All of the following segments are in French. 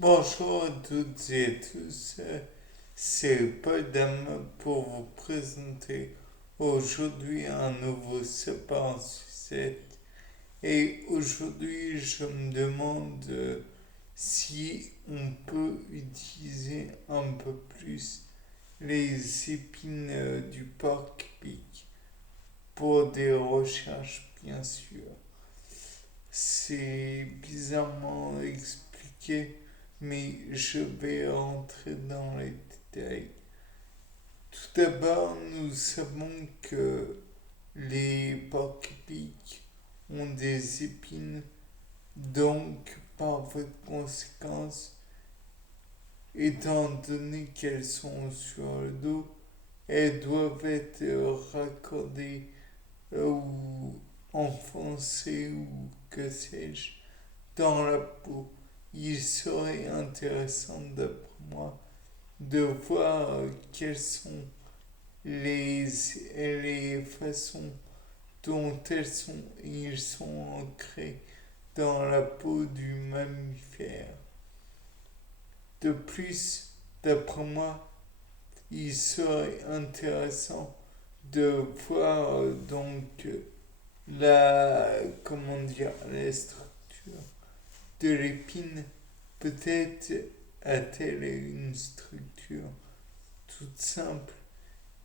Bonjour à toutes et à tous, c'est Paul Dame pour vous présenter aujourd'hui un nouveau sapin en sucette. Et aujourd'hui, je me demande si on peut utiliser un peu plus les épines du porc-épic pour des recherches, bien sûr. C'est bizarrement expliqué, mais je vais rentrer dans les détails. Tout d'abord, nous savons que les porcs-épics ont des épines, donc par voie de conséquence, étant donné qu'elles sont sur le dos, elles doivent être raccordées ou enfoncées ou que sais-je dans la peau. Il serait intéressant, d'après moi, de voir quelles sont les façons dont ils sont ancrés dans la peau du mammifère. De plus, d'après moi, il serait intéressant de voir donc la, comment dire, la structure de l'épine. Peut-être a-t-elle une structure toute simple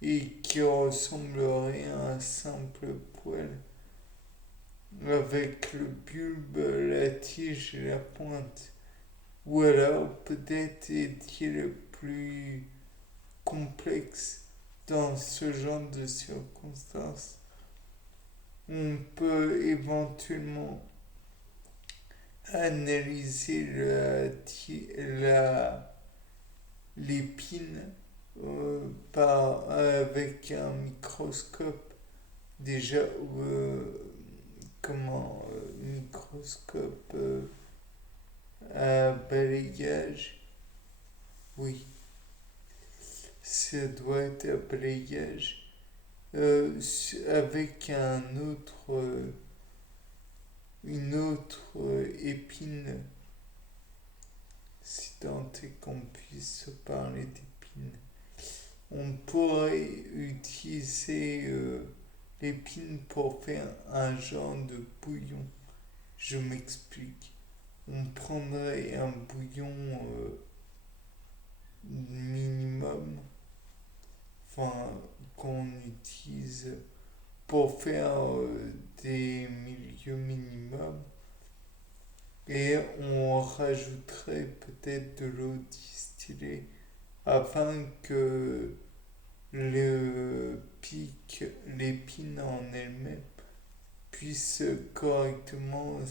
et qui ressemblerait à un simple poil, avec le bulbe, la tige et la pointe. Ou alors peut-être est-il plus complexe dans ce genre de circonstances. On peut éventuellement analyser l'épine avec un microscope. Déjà, microscope à balayage. Oui, ça doit être à balayage. Avec une autre épine, si tant est qu'on puisse se parler d'épine. On pourrait utiliser l'épine pour faire un genre de bouillon. Je m'explique. On prendrait un bouillon minimum, enfin qu'on utilise pour faire des milieux minimums, et on rajouterait peut-être de l'eau distillée afin que le pic, l'épine en elle-même puisse correctement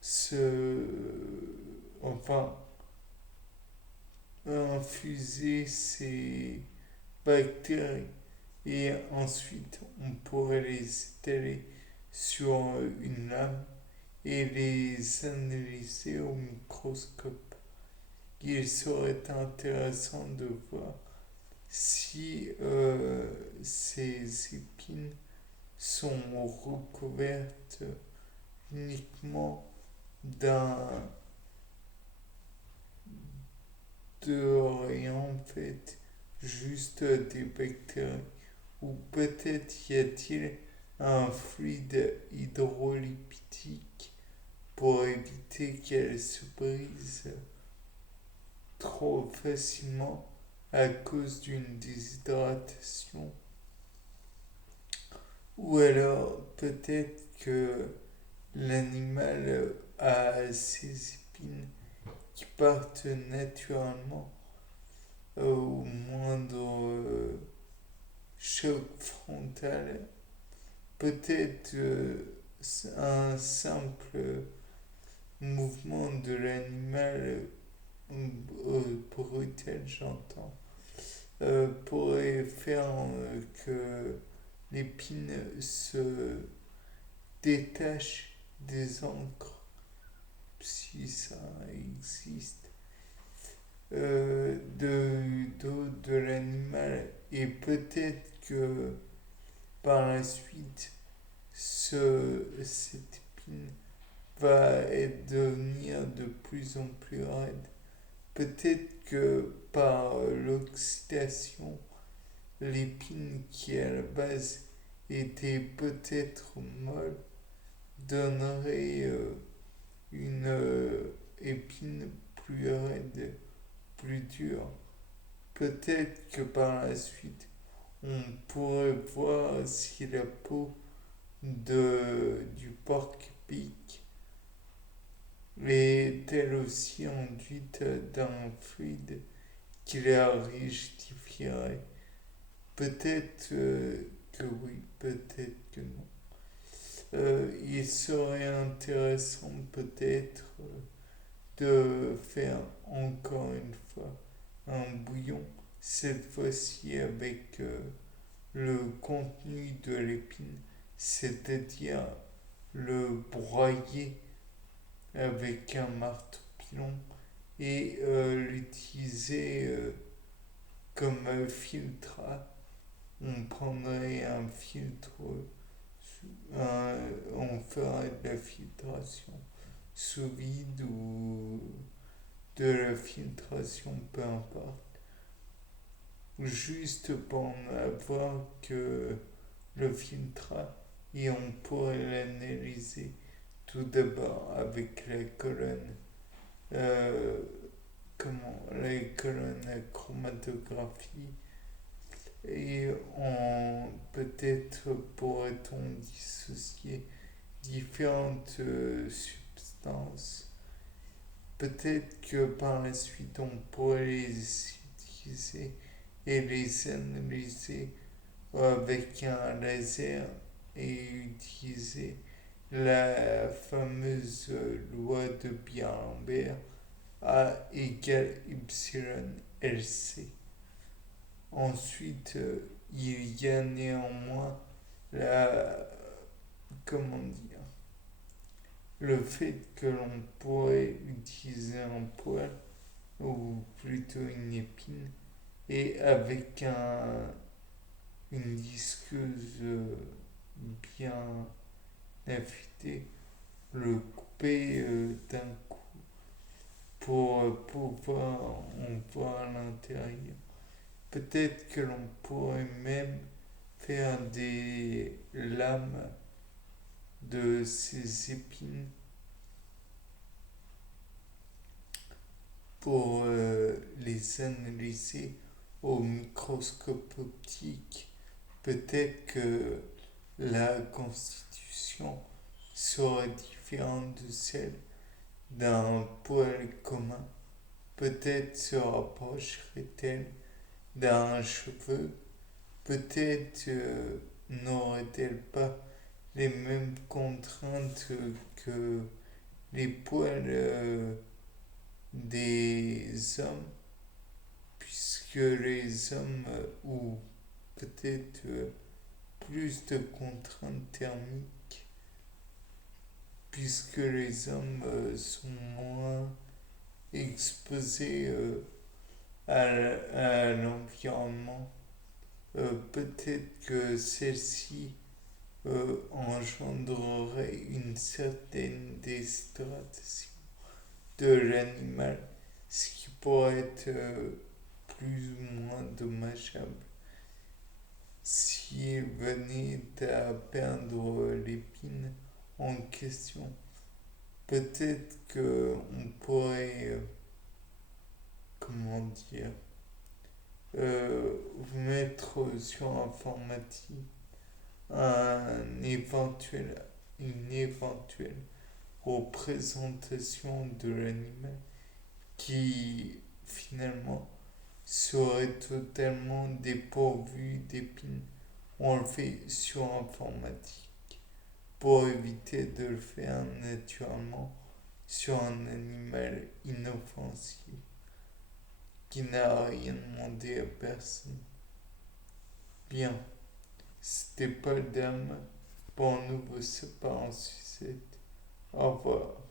se enfin infuser ces bactéries, et ensuite on pourrait les étaler sur une lame et les analyser au microscope. Il serait intéressant de voir si ces épines sont recouvertes uniquement d'un de rien en fait, juste des bactéries, ou peut-être y a-t-il un fluide hydrolipidique pour éviter qu'elles se brisent trop facilement à cause d'une déshydratation. Ou alors peut-être que l'animal a ses épines qui partent naturellement au moindre choc frontal. Peut-être un simple mouvement de l'animal, brutal j'entends, pourrait faire que l'épine se détache des encres, si ça existe, de l'animal. Et peut-être que par la suite, cette épine va devenir de plus en plus raide. Peut-être que par l'oxydation, l'épine qui à la base était peut-être molle donnerait une épine plus raide, plus dure. Peut-être que par la suite, on pourrait voir si la peau du porc-épic est elle aussi enduite d'un fluide qui la rigidifierait. Peut-être que oui, peut-être que non. Il serait intéressant peut-être de faire encore une fois un bouillon, cette fois-ci avec le contenu de l'épine, c'est-à-dire le broyer avec un marteau pilon et l'utiliser comme filtre. On prendrait un filtre, on ferait de la filtration sous vide ou de la filtration, peu importe, juste pour avoir que le filtrat et on pourrait l'analyser tout d'abord avec la colonne, euh, la colonne à chromatographie et peut-être pourrait-on dissocier différentes substances. Peut-être que par la suite on pourrait les utiliser et les analyser avec un laser et utiliser la fameuse loi de Beer-Lambert A égale YLC. Ensuite, il y a néanmoins la, comment dire, le fait que l'on pourrait utiliser un poil ou plutôt une épine et avec une disqueuse bien affûtée, le couper d'un coup pour pouvoir en voir l'intérieur. Peut-être que l'on pourrait même faire des lames de ces épines pour les analyser au microscope optique. Peut-être que la constitution serait différente de celle d'un poil commun. Peut-être se rapprocherait-elle d'un cheveu. Peut-être n'aurait-elle pas les mêmes contraintes que les poils des hommes, puisque les hommes, ou peut-être plus de contraintes thermiques, puisque les hommes sont moins exposés à l'environnement. Peut-être que celle-ci engendrerait une certaine déshydratation de l'animal, ce qui pourrait être plus ou moins dommageable s'il venait à perdre l'épine en question. Peut-être qu'on pourrait, comment dire, mettre sur informatique une éventuelle représentation de l'animal qui finalement serait totalement dépourvu d'épines. On le fait sur informatique pour éviter de le faire naturellement sur un animal inoffensif qui n'a rien demandé à personne. Bien, c'était Paul Dame pour un nouveau sapin en sucette. Au revoir.